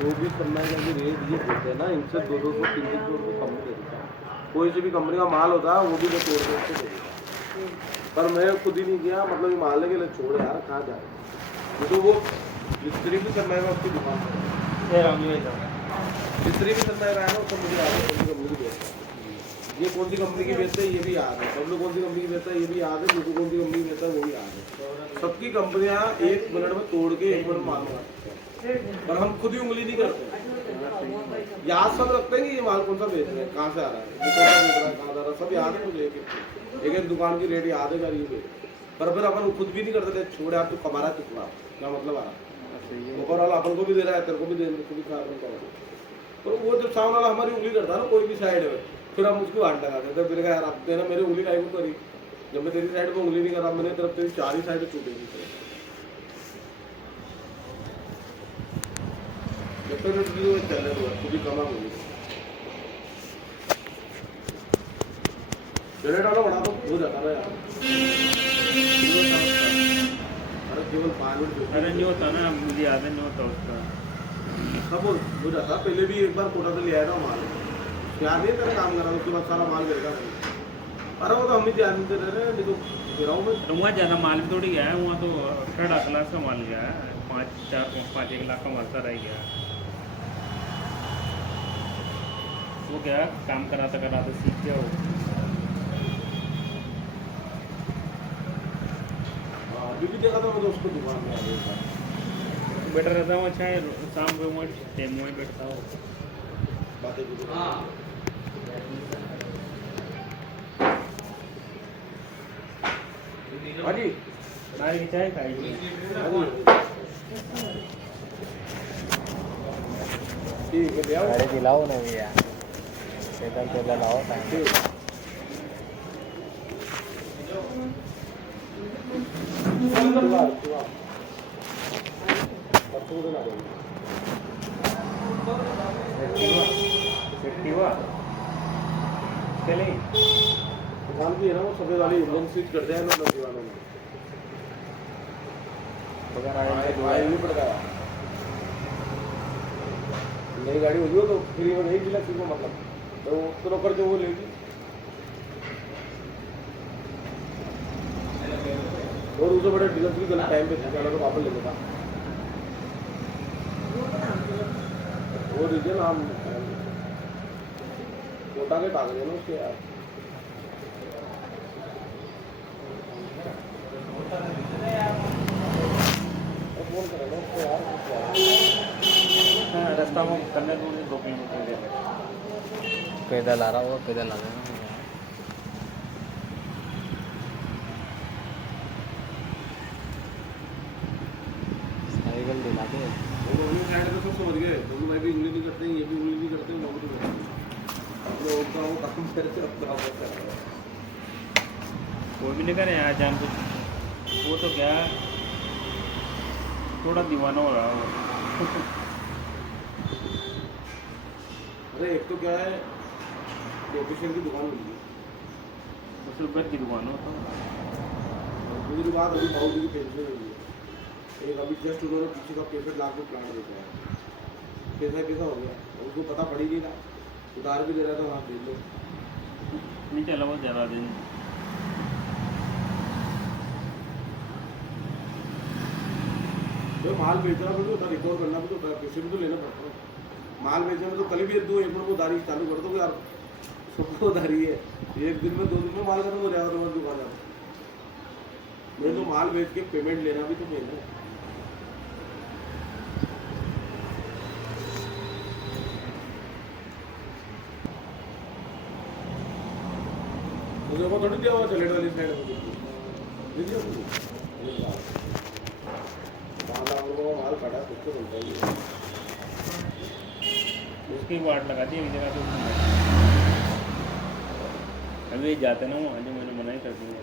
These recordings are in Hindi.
जो भी करना है कि रेट ये देते हैं ना, इनसे 200 300 रुपये कम दे देता है। कोई सी भी कंपनी का माल होता है वो भी मैं तोड़ के उसको दे देता हूँ। पर मैं खुद ही नहीं किया, मतलब ये माल के लिए छोड़ यार, कहाँ जाए। तो वो मिस्त्री भी करना है उसकी दुकान पर, मिस्त्री भी करना है ना, उसको मुझे याद है कौन सी कंपनी की बेचता है, ये कौन सी कंपनी की बेचते हैं ये भी याद है, सब लोग कौन सी कंपनी की बेचता है ये भी याद है, जो कौन सी कंपनी की बेचता है वो भी याद है। सबकी कंपनियाँ 1 मिनट में तोड़ के 1 मिनट माल बना सकते हैं, पर हम खुद ही उंगली नहीं करते। याद सब रखते हैं कि ये माल कौन सा बेच रहे हैं, कहाँ से आ रहा है, ये कौन सा बेच रहा है, कहाँ जा रहा है, सब याद है मुझे। एक एक दुकान की रेट याद है यार ये, पर फिर अपन खुद भी नहीं करते थे, छोड़ यार तू कमा रहा है, तू क्या मतलब आ रहा है, ऊपर वाला अपन को भी दे रहा है, तेरे को भी दे रहा है, खुद ही खा रहा है। तो वो जब सामने वाला हमारी उंगली करता है ना कोई भी साइड में, फिर हम उसको हाथ लगा देते, फिर यार अब तेरा मेरी उंगली का को करी, जब मैं तेरी साइड पे उंगली नहीं कर रहा, मैंने तरफ तेरी 4 ही साइड छूटेगी। जब तक चल रहे खुद ही कमा होगी। जनरेट वाला बड़ा तो हो जाता ना यार, अरे केवल 5 मिनट, अरे नहीं होता ना, मुझे याद है नहीं होता उसका, सब हो जाता। पहले भी एक बार कोटा से ले आया था माल, याद है तेरा काम कर रहा था, उसके बाद सारा माल गिरेगा। अरे वो तो हम ही ध्यान देते रह रहे हैं, देखो गिरा हूँ मैं। तो वहाँ ज़्यादा माल भी थोड़ी गया है, वहाँ तो 3.5 लाख का माल गया है, 5-1 लाख का माल रह गया। वो क्या काम कराता कराता सीख गया वो। अभी भी देखा था मैं तो उसको दुकान में आया, बेटर रहता हूँ, अच्छा है शाम को मैं टाइम में बैठता हूँ, बातें भी हाँ जी, नारी की चाय खाई। ठीक है भैया, अरे दिलाओ ना भैया, पैदल लाओ टाइम। चले दुकान की है ना वो सफेद वाली, इंजन स्विच करते हैं लोग दीवानों में, आयल नहीं पड़ता। नई गाड़ी होगी तो फ्री में नहीं मिला किसी को, मतलब तो उसको रोक करके वो लेगी, और उसे बड़े डीलर भी गलत टाइम पे जाना तो वापस ले लेता। वो रीजन हम कोटा के कागज है ना उसके यार, फोन करेगा उसको यार, रास्ता में करने को 2 किलोमीटर दे रहे। पैदल आ रहा होगा, पैदल आ रहा है। साइकिल दिला के दोनों साइड में सब समझ गए, दोनों भाई भी इंग्लिश नहीं करते हैं, ये भी इंग्लिश नहीं करते हैं, नौकरी करते हैं, अपना उनका वो काम करते अपना होता है। वो भी नहीं करे यहाँ जान कुछ, वो तो क्या थोड़ा दीवाना हो रहा हो। अरे एक तो क्या है, लोकेशन की दुकान मिली है, 10 रुपये की दुकान हो तो दूसरी बात अभी बहुत की पेंशन हुई है, एक अभी जस्ट उन्होंने पीछे का 65 लाख को प्लान देता है, कैसा कैसा हो गया उसको पता पड़ ही नहीं रहा, उधार भी दे रहा था वहाँ दे लो, नहीं चला वो ज़्यादा दिन। तो माल बेचना भी तो होता, रिकॉर्ड करना भी तो होता, पैसे भी तो लेना पड़ता है। माल बेचने में तो कल भी 2 एक मिनट में उधारी चालू कर दो यार, सबको उधारी है, 1 दिन में 2 दिन में माल खत्म हो जाएगा तुम्हारी दुकान में। मैं तो माल बेच के पेमेंट लेना भी तो मेन है। मुझे वो थोड़ी दिया हुआ चलेट वाली साइड माल काटा कुछ तो बनता ही है। उसकी वाट लगा दी एक जगह तो अभी जाते ना वो, आज मैंने मना ही कर दिया।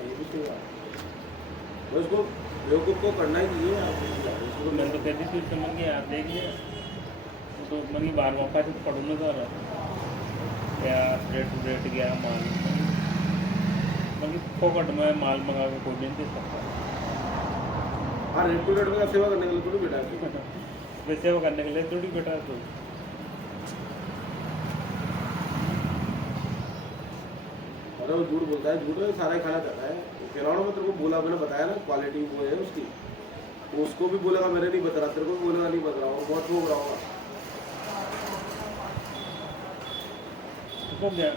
ये भी सही बात है, उसको बेवकूफ़ को करना ही चाहिए आप, तो मैंने तो कहती थी समझ गया, आप देख लिया तो मैं बार मौका से पढ़ू ना तो क्या रेट गया माल, मतलब फोकट में माल मंगा के कोई नहीं दे सकता। हाँ रेट टू रेट में सेवा करने के लिए थोड़ी बेटा है, सेवा करने के लिए थोड़ी बेटा तो अरे वो झूठ बोलता है, झूठ है सारा ही खाना चाहता है। कह रहा हूँ मैं तेरे को बोला, मैंने बताया ना क्वालिटी वो है उसकी, उसको भी बोलेगा मेरे नहीं बता रहा, तेरे को भी बोलेगा नहीं बता रहा, बहुत भोग रहा होगा। उसको क्या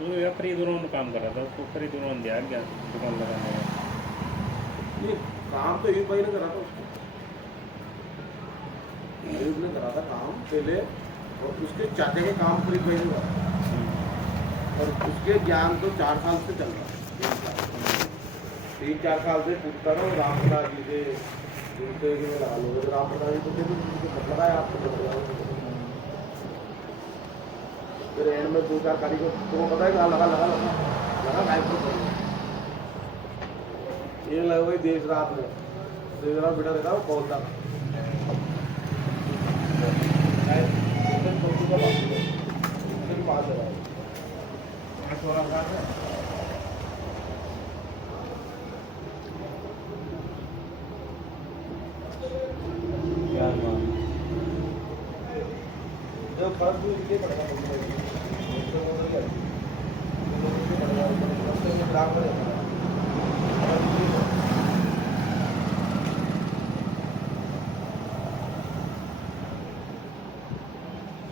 वो यार खरीदों में काम कर रहा था, उसको खरीदों में दिया गया दुकान लगाने का। ये काम तो एक भाई ने करा था उसको, अयूब ने करा था काम पहले, और उसके चाचा के काम पर एक भाई ने करा, और उसके ज्ञान तो 4 साल से चल रहा है, 3-4 साल से पूछता रहा। राम प्रसाद जी से जिनसे कि मैं लगा लूँगा, राम प्रसाद जी को मत लगाया आपको फिर एंड में 2-4 तारीख को तुमको पता है कहाँ लगा गायब कर दिया। ये लगा भाई देश रात में बेटा देखा वो कौन था फर्क भी इसलिए पड़ेगा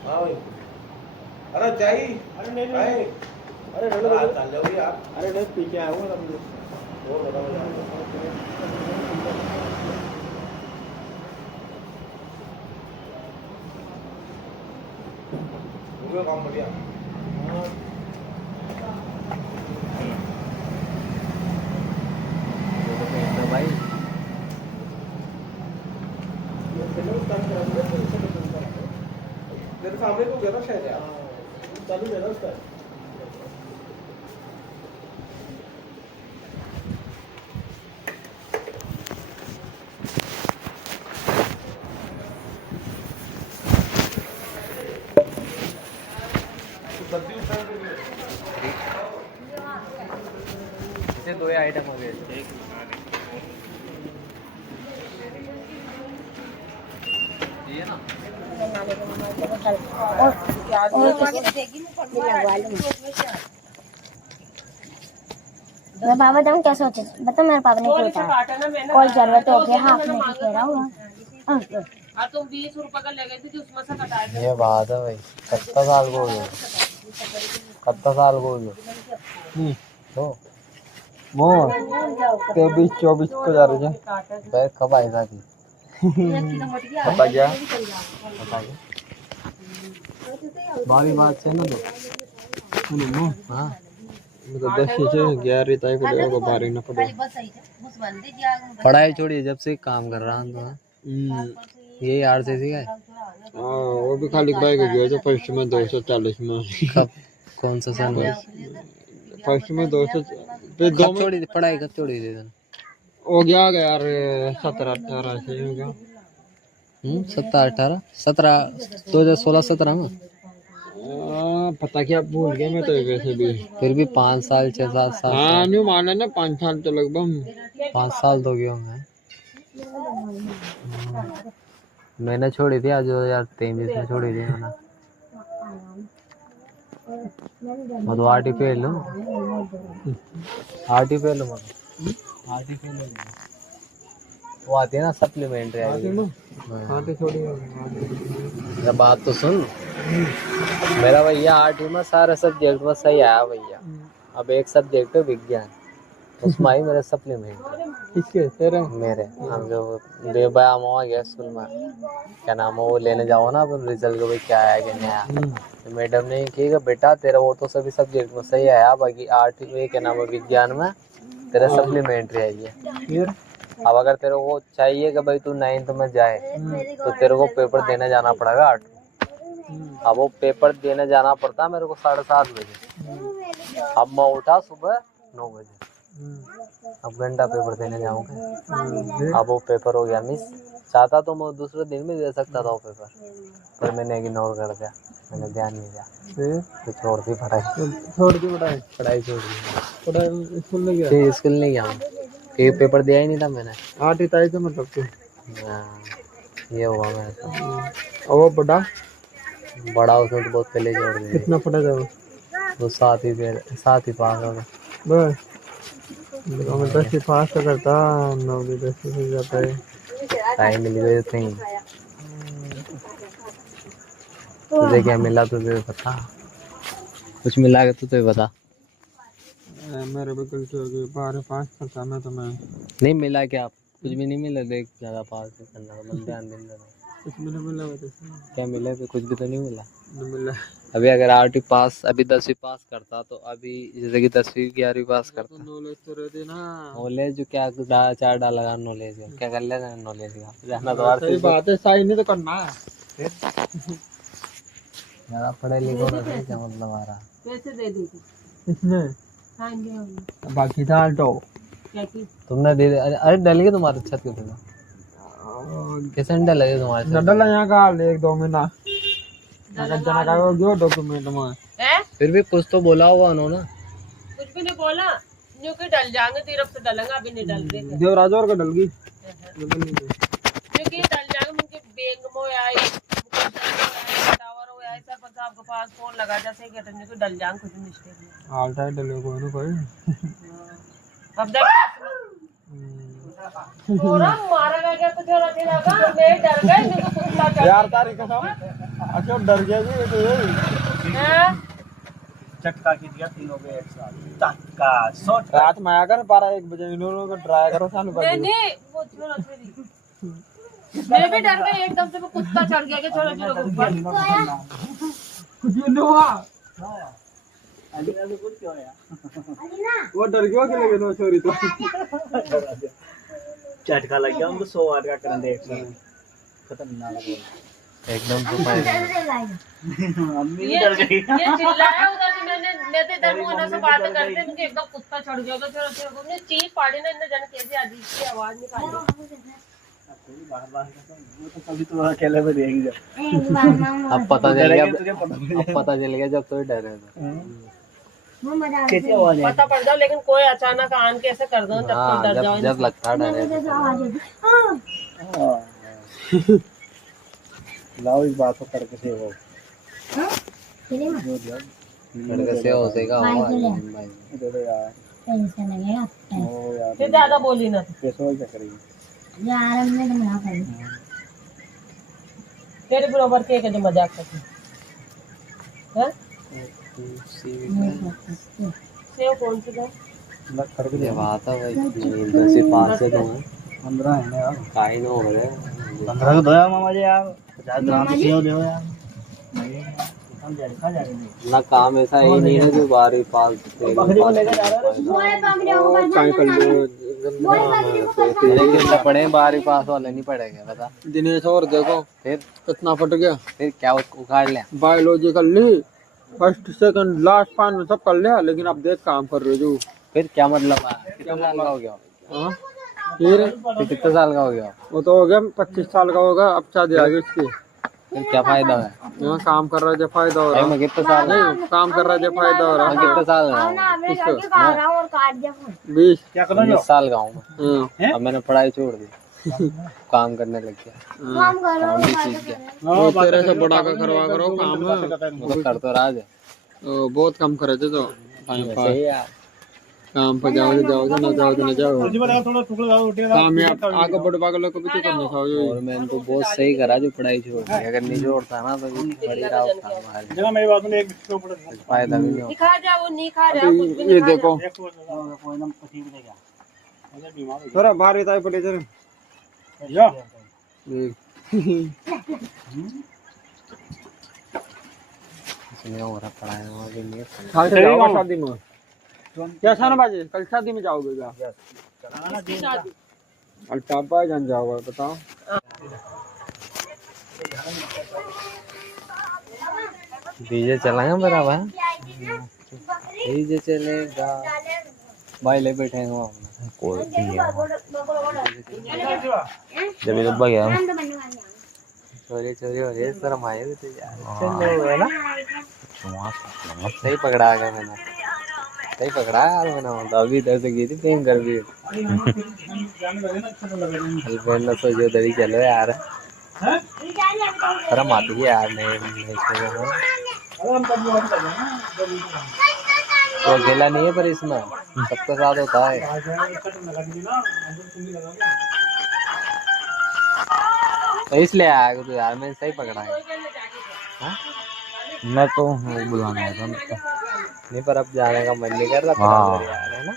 हाँ भाई। अरे चाहिए, अरे नहीं अरे चल जाओ यार, अरे नहीं पी के आया हूँ वो बता काम बढ़िया। भाई तेरे सामने को गया था शायद यार, चालू है ना उसका। इसे 2 आइटम हो गए। ये ना मैं पापा तुम क्या सोचे बता, मेरे पापा ने क्यों उठाया, कोई जरूरत होगी हाथ में कह रहा हूँ। तुम 20 रुपए का ले गए थे उसमें से कटाए थे। ये बात है भाई, कितना साल को हो गया, कितना साल को हो गया तो वो 23-24 को जा रहे हैं भाई। कब आए था कि पता क्या बारी बात से ना तो हाँ मतलब 10 से 11 तारीख को देखो को बारी ना पड़े। पढ़ाई छोड़ी जब से काम कर रहा हूँ तो यही आरसीसी का है। वो भी खाली बाइक गया तो फर्स्ट में 240 में। कब कौन सा साल में? फर्स्ट में 200 फिर दो छोड़ी पढ़ाई कब छोड़ी थी? हो गया यार 17-18 से हो गया। 2016-17 में पता क्या भूल गया मैं तो वैसे भी। फिर भी 5 साल 6-7 साल। हाँ नहीं माना ना 5 साल तो लगभग 5 साल तो गया होंगे। मैंने छोड़ी थी आज 2023 में छोड़ी थी मैंने। मतलब आरटी पे लो वो आती है ना सप्लीमेंट्री आई। बात तो सुन मेरा भैया 8वीं में सारे सब्जेक्ट में सही आया भैया। अब एक सब्जेक्ट है विज्ञान, उसमें आई मेरे सप्लीमेंट्री। किसके? तेरे? मेरे। हम जो देवयाम हो गया स्कूल में क्या नाम है वो लेने जाओ ना अब रिजल्ट को भाई क्या आया क्या नहीं आया। तो मैडम ने कही बेटा तेरा वो तो सभी सब्जेक्ट में सही आया, बाकी 8वीं में क्या नाम है विज्ञान में तेरा सप्लीमेंट्री आई है। अब अगर तेरे को चाहिए कि भाई तू 9th में जाए तो तेरे को पेपर देने जाना पड़ेगा 8। अब वो पेपर देने जाना पड़ता मेरे को 7:30 बजे। अब मैं उठा सुबह 9 बजे। अब घंटा पेपर देने जाऊंगा। अब वो पेपर हो गया मिस। चाहता तो मैं दूसरे दिन में दे सकता था वो पेपर, पर मैंने इग्नोर कर दिया, मैंने ध्यान नहीं दिया तो छोड़ दी पढ़ाई। पढ़ाई छोड़ दी। स्कूल नहीं गया ये पेपर दिया ही नहीं था मैंने। 8 तारीख मतलब ये हुआ मेरे साथ। और वो बड़ा बड़ा उसने तो बहुत पहले छोड़ दिया। कितना पड़ेगा वो? वो साथ ही पास होगा। बस तो मैं 10 पास तो करता, 9 भी 10 से जाता है। टाइम मिल गई तो नहीं। तुझे क्या मिला तुझे बता, कुछ मिला के तुझे बता। मेरे भी गलती हो गई, 12 पास करता मैं तो। मैं नहीं मिला क्या, कुछ भी नहीं मिला। देख ज्यादा पास नहीं करना, मतलब ध्यान देना। कुछ भी नहीं मिला वैसे। क्या मिला फिर, कुछ भी तो नहीं मिला। नहीं मिला। अभी अगर 8वीं पास, अभी 10वीं पास करता तो अभी जैसे कि 10वीं 11वीं पास करता। नॉलेज तो रहती ना। नॉलेज जो क्या चार डालेगा नॉलेज का, क्या कर लेगा नॉलेज का, जाना तो सही बात है, सही नहीं तो करना है। ज्यादा पढ़े लिखे ना सही, क्या मतलब आ रहा। पैसे दे दीजिए। इसमें खाएंगे हम। बाकी दाल तो क्या की? तुमने दे अरे डल गए तुम्हारे छत के तुम्हें कैसे डल गए तुम्हारे छत? डल यहाँ का 1-2 महीना जना का हो गया डॉक्यूमेंट में। है? फिर भी कुछ तो बोला होगा उन्होंने। कुछ भी नहीं बोला, न्यू के डल जाएंगे, तरफ से डलेंगे, अभी नहीं डल रहे। देवराज और का डल गई। क्योंकि डल जाएंगे उनके बैंक में आए, टावर हो आए, सरपंच साहब के पास फोन लगा जैसे ही घटने को डल जाएंगे कुछ मिस्टेक नहीं। हाल टाइट डले कोई ना कोई। अब देख पूरा मारा गया कुछ और नहीं लगा, मैं डर गई, मेरे को कुत्ता चढ़ यार तारीख का साहब अच्छा डर गया जी तो ये हैं? झटका की दिया तीनों के एक साथ झटका शॉट। रात में आया कर 12-1 बजे इन्होंने को डराया करो सानू पर। नहीं वो छोड़ो छोड़ी, मैं भी डर गई एकदम से, वो कुत्ता चढ़ गया कि छोड़ो छोड़ो ऊपर। कुछ नहीं हुआ, अलीना से कुछ क्यों आया? वो डर गया कि लगे नो चोरी तो। झटका लग गया उनको 100 वाट का करंट एक साथ खतरनाक लगा। एकदम तो पाएगा। मम्मी भी डर गई। ये चिल्लाया उधर से, मैं तो इधर मुंह से बातें करते मुझे एकदम कुत्ता चढ़ गया, तो छोड़ो छोड़ो ने चीज पाड़ी ना, इन्हें जन कैसे अजीब सी आवाज निकाली। बाहर वो तो कभी तो अकेले में देगी जब अब पता चल गया, तुझे पता अब पता चल गया जब तो डरे थे। कैसे आवाज आई? पता पड़ जाओ, लेकिन कोई अचानक आन के ऐसे कर दो तब तो डर जाओ। जब लगता डरे लाओ इस बात को करके से वो लड़के से हो सेगा होगा दे दो यार। ओ यार फिर ज्यादा बोली ना, कैसे क्या करेगी तेरे बराबर के जो मजाक करती है। सेव कौन सी है? ये बात है भाई, 10 पास से तुम्हें 15 है ना यार। काई नो हो रहे 15 को दो यार मामा जी यार, 50 ग्राम की सेव दो यार। हम जा रहे हैं ना, काम ऐसा ही नहीं है जो 12 पास बकरी को लेकर जा रहा है। काय कर लो लेकिन पढ़े 12 पास वाले नहीं पढ़ेंगे बता। दिनेश और देखो फिर कितना फट गया। फिर क्या उखाड़ लिया? बायोलॉजी कर ली, फर्स्ट सेकंड लास्ट 5 में सब कर लिया, लेकिन अब देख काम कर रहे हो जो। फिर क्या मतलब है? कितने साल का हो गया? हाँ फिर कितने साल का हो गया? वो तो हो गया 25 साल का होगा, अब शादी आ गई इसकी। फिर क्या फायदा है? यहाँ काम कर रहा है जो फायदा हो रहा है। कितने साल नहीं काम कर रहा है जो फायदा हो रहा है। कितने साल का? 20 क्या करो 20 साल का हूँ मैं। हाँ। अब मैंने पढ़ाई छोड़ दी, काम करने लग गया, काम भी सीख गया। वो तेरे से बड़ा का करवा करो काम, मतलब कर तो रहा है। बहुत कम करे थे तो टाइम पास। सही है। काम पर जाओ ना जाओ ना जाओ थोड़ा टुकड़ा दाओ रोटी काम यार आगे बढ़वा के लोग को भी तो करना चाहिए। और मैंने तो बहुत सही करा जो पढ़ाई छोड़ दी, अगर नहीं छोड़ता ना तो बड़ी राव था हमारे, जगह मेरी बात में एक फायदा भी नहीं होता। खा जा वो नहीं खा रहा कुछ भी ये नहीं खा देखो कोई ना ठीक देगा। अगर बीमार हो थोड़ा भारी ताई पड़े थे जा इसमें हो रहा पढ़ाई में भी नहीं है। कल से जाओगे शादी में? क्या 7 बजे कल शादी में जाओगे क्या? चलाना ना दिन शादी। अल्टापा जान जाओगे बताओ। डीजे चलाएंगे मेरा भाई, डीजे चलेगा भाई, ले बैठेंगे वहाँ अपना कोई जब ये डब्बा गया चोरी चोरी हो रही है शर्म आए भी तो यार चलो है ना। सही पकड़ा गया मैंने, सही पकड़ा यार मैंने, मतलब अभी इधर से गई थी प्रेम कर भी। अल्पेंड सोचो उधर ही चलो यार। शर्म आती है यार नहीं तो अकेला नहीं है पर इसमें सबके साथ होता है। तो इसलिए आया तो यार मैंने सही पकड़ा है। हाँ? मैं तो बुलाने आया था नहीं पर अब जाने का मन नहीं कर रहा हाँ। यार है ना।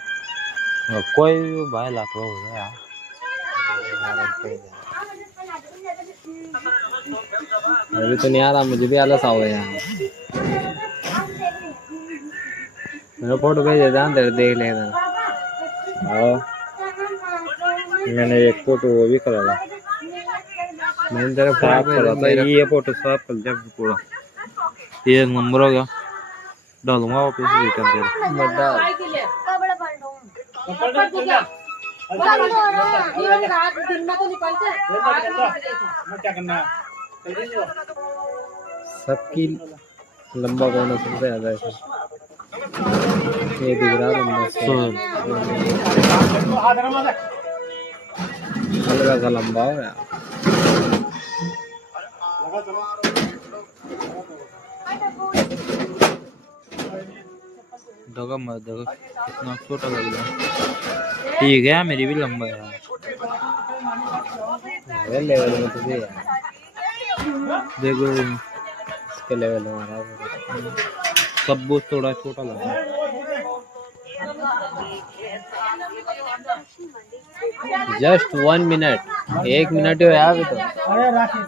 कोई भाई लाख हो गया अभी तो नहीं आ रहा मुझे भी आलस आ गया यार। मेरा फोटो भेज देता तेरे देख लेना। हाँ मैंने एक फोटो वो भी करा था मैंने तेरा साफ फोटो करा भेजा था ये फोटो साफ कर दिया पूरा ये नंबर हो गया डालूंगा वापस रिटर्न दे बड़ा काय के लिए कपड़े पलटूं कपड़ को क्या ये रात दिन में तो निकलते हैं आज क्या करना है सबकी लंबा कौन है सबसे ज्यादा है ये दिख रहा लंबा हल्का सा लंबा हो यार। दगा मत दगा कितना छोटा लग रहा है ठीक है मेरी भी लंबा है ये लेवल में तो भी यार देखो इसके लेवल में हमारा सब बहुत थोड़ा छोटा लग रहा है जस्ट 1 मिनट 1 मिनट ही हुआ अभी तो। अरे राखी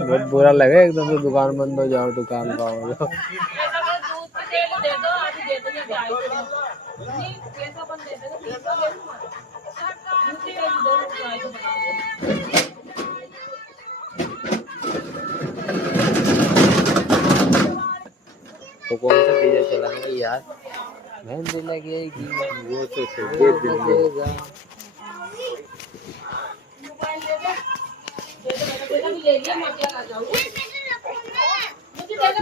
बहुत बुरा लगे एकदम से दुकान बंद हो जाओ दुकान का हो जाओ। ऐसा करो दूध की तेल दे दो आज दे देंगे ब्याज नहीं पैसा अपन दे देंगे दूध की तेल दो ब्याज तो बता तो कौन सा डीजे चलाएंगे यार मेहंदी लगेगी वो तो लगेगा। पैसा भी ले लिया मैं क्या कर जाऊंगी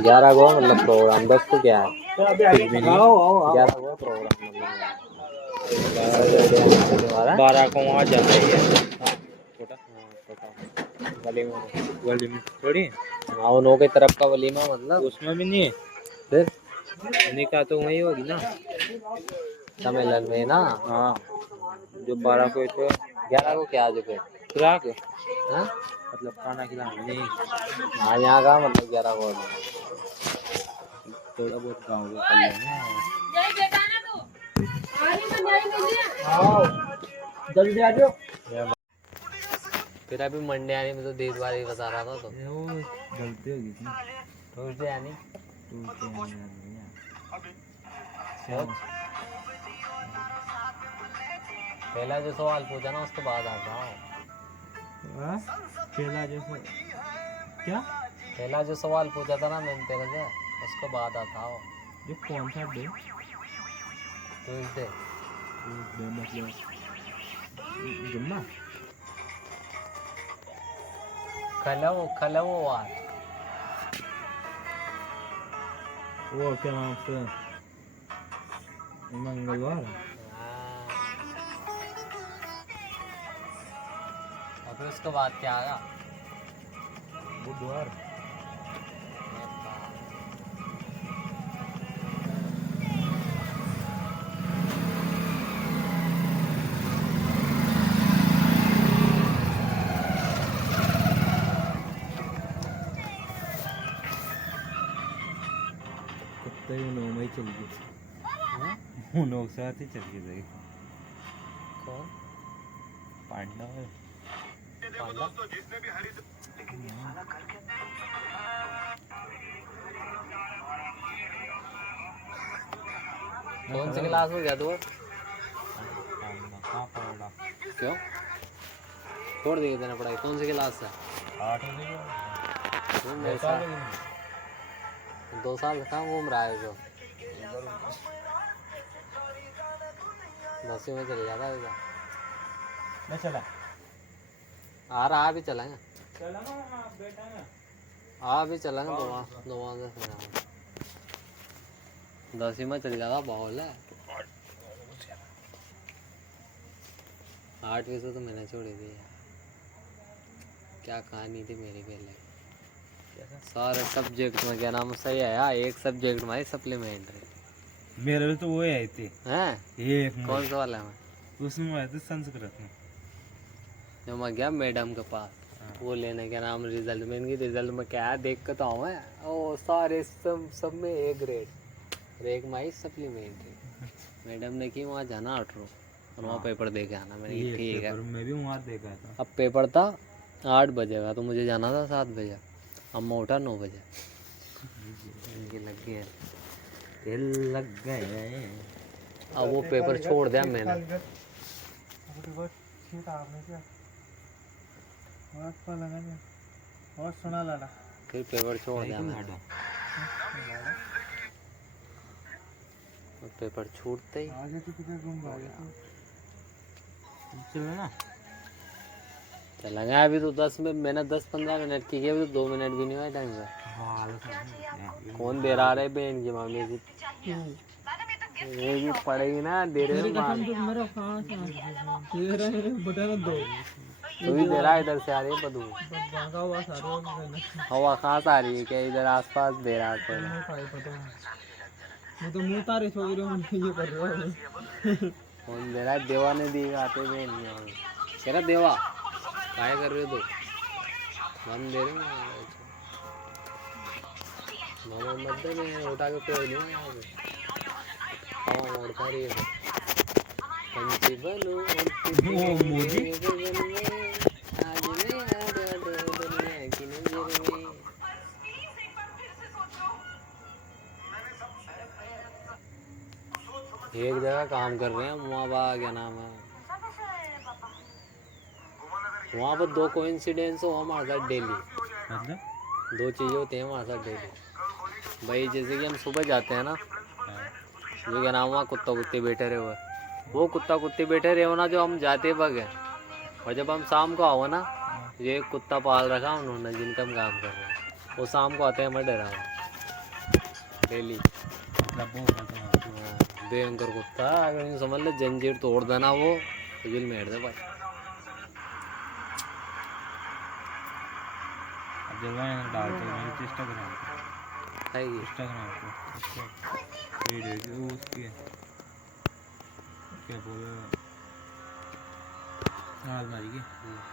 11 को मतलब प्रोग्राम 10 को क्या है आओ आओ 11 को प्रोग्राम मतलब 12 को वहाँ जाना ही है छोटा वलीमा थोड़ी हाँ उन की तरफ का वलीमा मतलब उसमें भी नहीं है फिर निकाह तो वही होगी ना सम्मेलन में ना। हाँ जो 12 को तो 11 को क्या जो फिर खुराक हाँ मतलब खाना खिलाना नहीं हाँ यहाँ का मतलब 11 को थोड़ा बहुत गाँव का कर लेना जय बेटा ना तू आज ही तो जाएंगे आओ जल्दी आ जाओ फिर अभी मंडे आने में तो देर बार ही बता रहा था तो वो गलती होगी थी ट्यूसडे आने पहला जो सवाल पूछा ना उसके बाद आता हूँ। पहला जैसे क्या पहला जो सवाल पूछा था ना मैंने तेरे से उसके बाद आता हूँ। ये कौन सा डे ट्यूसडे मतलब जुम्मा खलवो वार वो क्या नाम से मंगलवार और फिर उसके बाद क्या आया बुधवार में चल गई उनों साथ ही चल गई कौन पांडा पांडा कौन सी क्लास में गया तू क्यों छोड़ दी तेने पढ़ाई कौन सी क्लास से 2 साल कहाँ घूम रहा है जो 10वीं में चले जाता है मैं चला आ रहा भी चलेंगे भी चलेंगे दो 10वीं में चले जाता बहुत है 8वीं से तो मैंने छोड़ दी यार। क्या कहानी थी मेरी पहले। सारे सब्जेक्ट में क्या नाम सही आया, एक सब्जेक्ट में सप्लीमेंट है। मेरे भी तो वो आई थी हैं? एक कौन सा वाला में? उसमें आए थे संस्कृत में। जब मैं गया मैडम के पास वो लेने के नाम रिजल्ट में, इनकी रिजल्ट में क्या है देख के तो आऊँ मैं, ओ सारे सब में ए ग्रेड और एक माई सप्लीमेंट्री। मैडम ने की वहाँ जाना 8 और वहाँ पेपर दे के आना। मैंने कहा ठीक है। मैं भी वहाँ देखा था। अब पेपर था 8 बजे का, तो मुझे जाना था 7 बजे। अब मैं उठा 9 बजे। इनके लग गए तेल लग गए। अब वो पेपर छोड़ दिया मैंने। और सुना लाला फिर पेपर छोड़ दिया मैंने। और पेपर छूटते ही चलो ना। चला गया। अभी तो 10 में मैंने 10-15 मिनट की, अभी तो 2 मिनट भी नहीं हुआ टाइम का। कौन दे रहा है बहन की मामी की? ये भी पड़ेगी ना, दे रहे हैं माल। तू भी दे रहा है, इधर से आ रही है बदबू। हवा कहाँ से आ रही है? क्या इधर आसपास दे रहा है कोई? मैं तो मुँह तारीफ हो रही हूँ, ये कर रहे हो। कौन दे रहा है? देवा ने दी आते में कह रहा देवा काय कर रहे हो? तो हम दे रहे हैं मामा मध्य में उठा के पेड़ दिया यहाँ पे। हवा मोड़ता रही है पंछी बनूं मोदी आज मैं आ दुनिया की नजर में। एक जगह काम कर रहे हैं वहाँ, क्या नाम है वहाँ पर 2 कोइंसिडेंस हो हमारे साथ डेली। मतलब 2 चीज़ें होती हैं हमारे साथ डेली भाई। जैसे कि हम सुबह जाते हैं ना, जो क्या नाम, वहाँ कुत्ता कुत्ते बैठे रहे हुए, वो कुत्ता कुत्ते बैठे रहे हो ना जो हम जाते वक्त है। और जब हम शाम को आओ ना, ये कुत्ता पाल रखा उन्होंने जिनका हम काम कर रहे हैं, वो शाम को आते हैं हमें डरा डेली। भयंकर कुत्ता, अगर समझ ले जंजीर तोड़ देना वो दिल में हेड़ दे भाई। अब जब डालते हैं इंस्टाग्राम आएगी वीडियो की उसकी क्या बोले अलमारी की।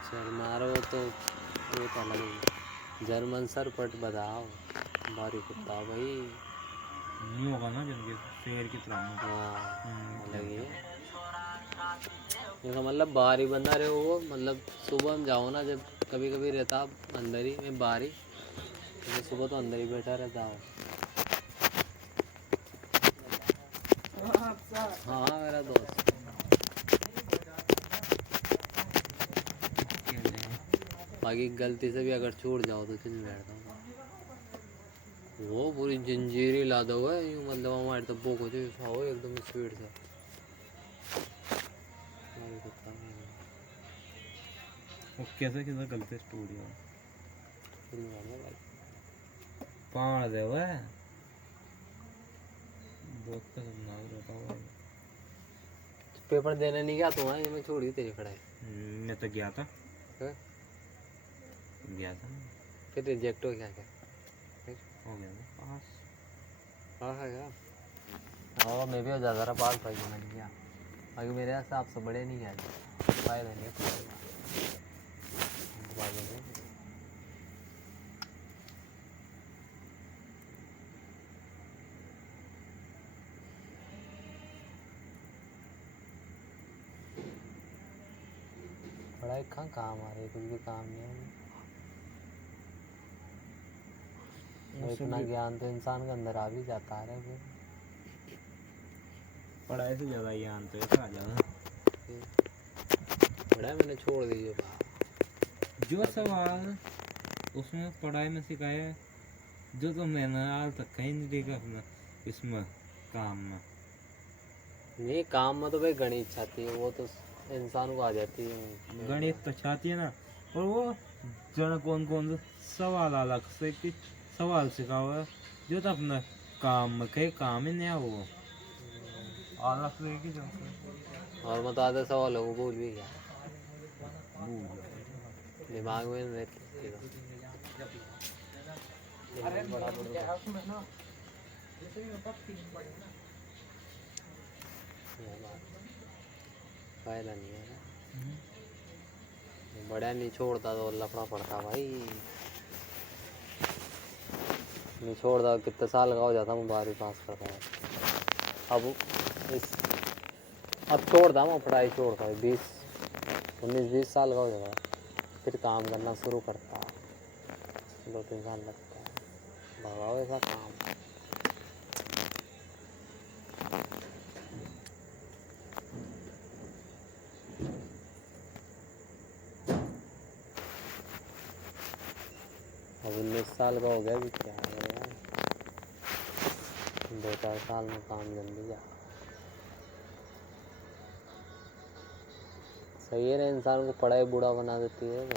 चल मारो तो वो तो अलग है। जर्मन सरपट बताओ बारी कुत्ता भाई। नहीं होगा ना जिनके शेर की तरह। हाँ अलग ही है। ये मतलब बाहर ही बंदा रहे वो, मतलब सुबह हम जाओ ना, जब कभी कभी रहता अंदर ही मैं बाहर ही, तो सुबह तो अंदर ही बैठा रहता हूँ। हाँ मेरा दोस्त। बाकी गलती से भी अगर छूट जाओ तो चिल बैठता हूँ। वो पूरी जंजीर ही लादा हुआ है यूँ, मतलब हमारे तब्बों को जो हो एकदम स्पीड से। वो कैसे कैसे गलती स्टूडियो पाड़ दे हुआ है बहुत का सुनना रहता हुआ। पेपर देने नहीं गया तो ये मैं छोड़ दी तेरी पढ़ाई। मैं तो गया था है? गया था फिर रिजेक्ट हो गया क्या? हो गया था पास। हाँ है क्या? हाँ मैं भी हो जाता रहा पास भाई, मैंने किया। बाकी मेरे हिसाब से बड़े नहीं गए, फायदा नहीं है। पढ़ाई कहाँ काम आ रही है? कुछ भी काम नहीं है। इतना ज्ञान तो इंसान के अंदर आ भी जाता है। फिर पढ़ाई से ज़्यादा ज्ञान तो आ जाना। पढ़ाई मैंने छोड़ दी है। जो सवाल उसमें पढ़ाई में सिखाया जो तो मैंने आज तक कहीं नहीं देखा अपना इसमें काम में। नहीं काम में तो भाई गणित छाती है, वो तो इंसान को आ जाती है। गणित तो छाती है ना, और वो जो कौन कौन से सवाल अलग से कि सवाल सिखा हुआ है जो तो अपना काम में कहीं काम ही नहीं है वो अलग से कि जो। और मैं तो आधे सवालों को भूल भी गया। दिमाग में नहीं रहती तो। बड़ा बड़ा फायदा नहीं है ना। बड़ा नहीं छोड़ता तो लफड़ा पड़ता भाई। नहीं छोड़ता कितने साल का हो जाता मैं 12वीं पास करता है। अब छोड़ता मैं पढ़ाई छोड़ता है 19-20 साल का हो जाता फिर काम करना शुरू करता 2-3 साल लगता है भगाओ ऐसा काम। अब 19 साल का हो गया भी क्या करेगा 2-4 साल में काम जल्दी जा। सही है ना इंसान को पढ़ाई बूढ़ा बना देती है तो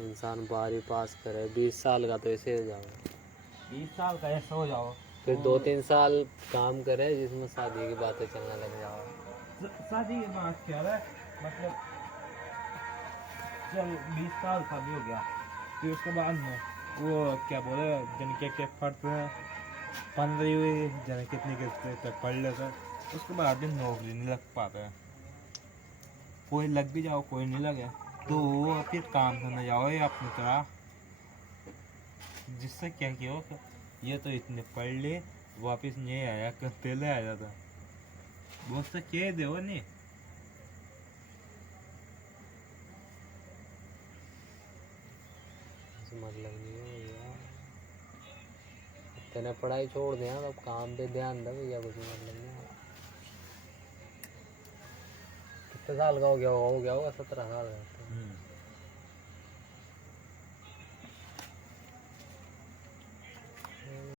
इंसान 12वीं पास करे 20 साल का तो ऐसे हो जाओ 20 साल का ऐसा हो जाओ फिर 2-3 साल काम करे जिसमें शादी की बातें चलने लग जाओ। शादी की बात क्या है मतलब चल 20 साल शादी हो गया फिर उसके बाद में वो क्या बोले जन के फर्क 15 हुई जन कितनी कितने पढ़ लेते उसके बाद भी नौकरी नहीं लग पाता है। कोई लग भी जाओ कोई नहीं लगे तो फिर काम करने जाओ या अपनी तरह जिससे क्या किया हो ये तो इतने पढ़ ले वापस नहीं आया पहले आ जाता बहुत सा कह दो नहीं मतलब नहीं है भैया तेने पढ़ाई छोड़ दिया तो काम पे ध्यान दे भैया कुछ मतलब नहीं है। कितने साल का हो गया होगा 17 साल का।